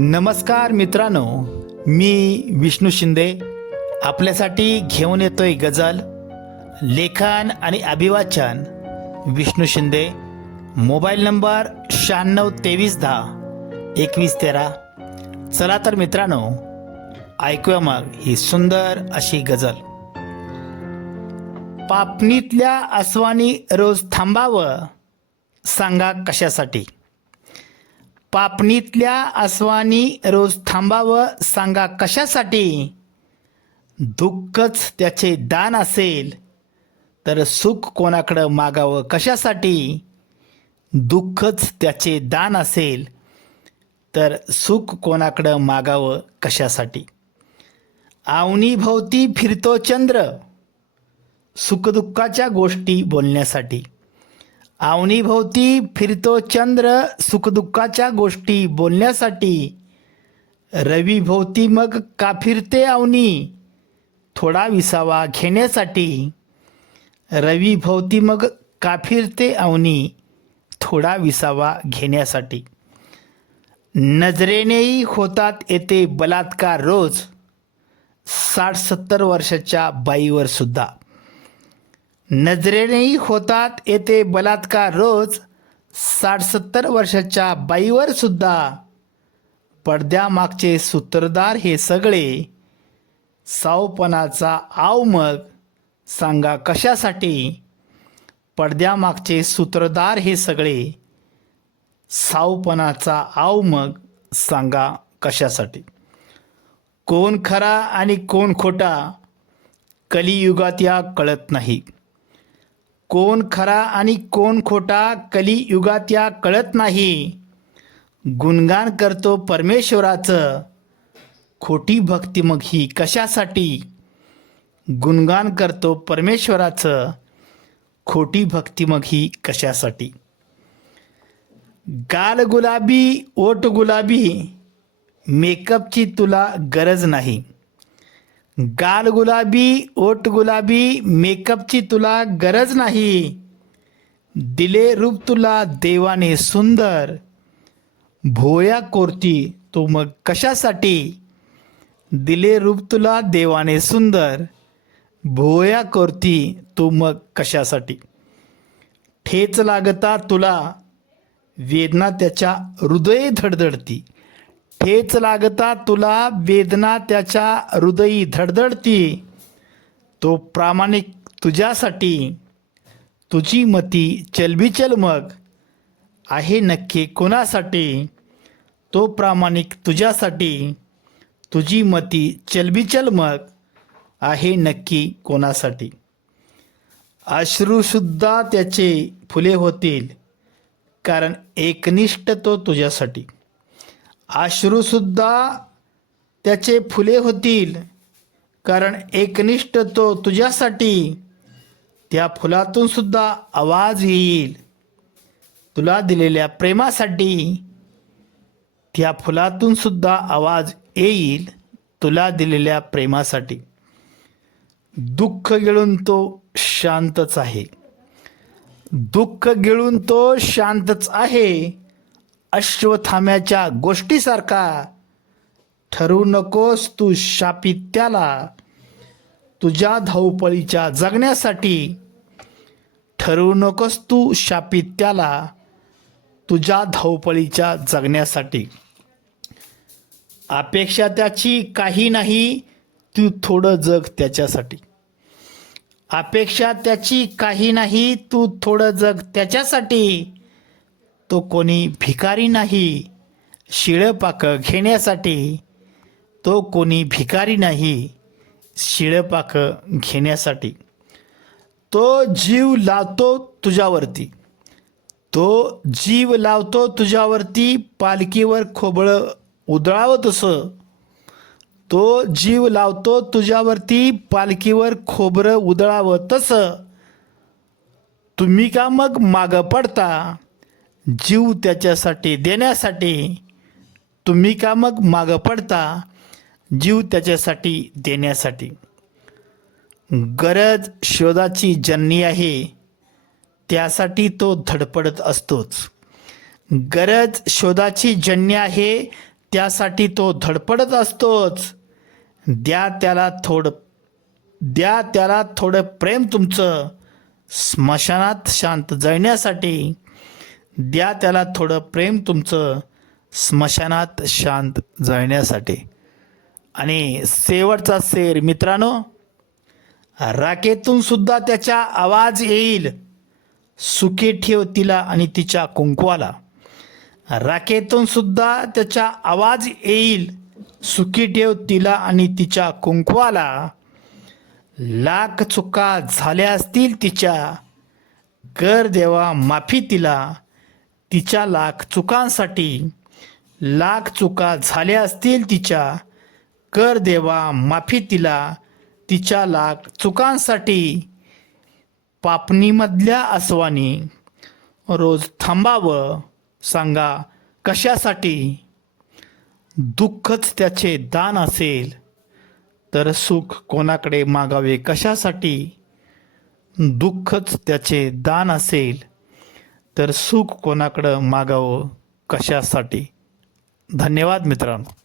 नमस्कार मित्रांनो, मी विष्णू शिंदे आपल्यासाठी घेऊन येतोय गझल. लेखन आणि अभिवाचन विष्णू शिंदे. Mobile number 9623102113. चला तर मित्रांनो, ऐकूया मग ही सुंदर अशी गझल. पापणीतल्या अस्वानी रोज थांबावं, सांगा कशासाठी. पापणीतल्या अस्वानी रोज थांबावं, सांगा कशासाठी. दुःखच त्याचे दान असेल तर सुख कोणाकडं मागावं कशासाठी. दुःखच त्याचे दान असेल तर सुख कोणाकडं मागावं कशासाठी. अवनीभोवती फिरतो चंद्र, सुखदुःखाच्या गोष्टी बोलण्यासाठी. अवनीभोवती फिरतो चंद्र, सुखदुःखाच्या गोष्टी बोलण्यासाठी. रवीभोवती मग का फिरते अवनी, थोडा विसावा घेण्यासाठी. रवीभोवती मग का फिरते अवनी, थोडा विसावा घेण्यासाठी. नजरेनेही होतात येते बलात्कार रोज, 60-70 वर्षाच्या बाईवर सुद्धा. नजरेनेही होतात येते बलात्कार रोज, 60-70 वर्षाच्या बाईवर सुद्धा. पडद्यामागचे सूत्रधार हे सगळे, सावपणाचा आव मग सांगा कशासाठी. पडद्यामागचे सूत्रधार हे सगळे, सावपणाचा आव मग सांगा कशासाठी. कोण खरा आणि कोण खोटा, कलियुगात या कळत नाही. कोण खरा आणि कोण खोटा, कलियुगात या कळत नाही. गुणगान करतो परमेश्वराचं, खोटी भक्ती मग ही कशासाठी. गुणगान करतो परमेश्वराचं, खोटी भक्ती मग ही कशासाठी. गाल गुलाबी ओठ गुलाबी, मेकअपची तुला गरज नाही. गाल गुलाबी ओठ गुलाबी, मेकअपची तुला गरज नाही. दिले रूप तुला देवाने सुंदर, भोया कोरती तू मग कशासाठी. दिले रूप तुला देवाने सुंदर, भोया कोरती तू मग कशासाठी. ठेच लागता तुला वेदना त्याच्या हृदय धडधडती. ठेच लागता तुला वेदना त्याच्या हृदयी धडधडती. तो प्रामाणिक तुझ्यासाठी, तुझी मती चलबिचल मग आहे नक्की कोणासाठी. तो प्रामाणिक तुझ्यासाठी, तुझी मती चलबिचल मग आहे नक्की कोणासाठी. अश्रूसुद्धा त्याचे फुले होतील, कारण एकनिष्ठ तो तुझ्यासाठी. अश्रूसुद्धा त्याचे फुले होतील, कारण एकनिष्ठ तो तुझ्यासाठी. त्या फुलातून सुद्धा आवाज येईल तुला दिलेल्या प्रेमासाठी. त्या फुलातून सुद्धा आवाज येईल तुला दिलेल्या प्रेमासाठी. दुःख गिळून तो शांतच आहे. दुःख गिळून तो शांतच आहे. अश्वत्थाम्याच्या गोष्टीसारखा ठरू नकोस तू शापित त्याला. तुझ्या धावपळीच्या जगण्यासाठी ठरू नकोस तू शापित त्याला. तुझ्या धावपळीच्या जगण्यासाठी. अपेक्षा त्याची काही नाही, तू थोडं जग त्याच्यासाठी. अपेक्षा त्याची काही नाही, तू थोडं जग त्याच्यासाठी. तो कोणी भिकारी नाही शिळपाकं घेण्यासाठी. तो कोणी भिकारी नाही शिळपाकं घेण्यासाठी. तो जीव लावतो तुझ्यावरती. तो जीव लावतो तुझ्यावरती, पालखीवर खोबळं उधळावं तसं. तो जीव लावतो तुझ्यावरती, पालखीवर खोबरं उधळावं तसं. तुम्ही का मग मागं पडता जीव त्याच्यासाठी देण्यासाठी. तुम्ही का मग मागं पडता जीव त्याच्यासाठी देण्यासाठी. गरज शोधाची जननी आहे, त्यासाठी तो धडपडत असतोच. गरज शोधाची जन्य आहे, त्यासाठी तो धडपडत असतोच. द्या त्याला थोडं प्रेम तुमचं स्मशानात शांत जळण्यासाठी. द्या त्याला थोडं प्रेम तुमचं स्मशानात शांत जळण्यासाठी. आणि शेवटचा शेर मित्रांनो, राखेतून सुद्धा त्याचा आवाज येईल, सुके ठेव तिला आणि तिच्या कुंकवाला. राखेतून सुद्धा त्याचा आवाज येईल, सुखी ठेव तिला आणि तिच्या कुंकवाला. लाख चुका झाल्या असतील तिच्या, कर देवा माफी तिला. तिच्या लाख चुकांसाठी, लाख चुका झाल्या असतील तिच्या, कर देवा माफी तिला. तिच्या लाख चुकांसाठी. पापणीमधल्या आसवानी रोज थांबावं, सांगा कशासाठी. दुःखच त्याचे दान असेल तर सुख कोणाकडे मागावे कशासाठी. दुःखच त्याचे दान असेल तर सुख कोणाकडं मागावं कशासाठी. धन्यवाद मित्रांनो.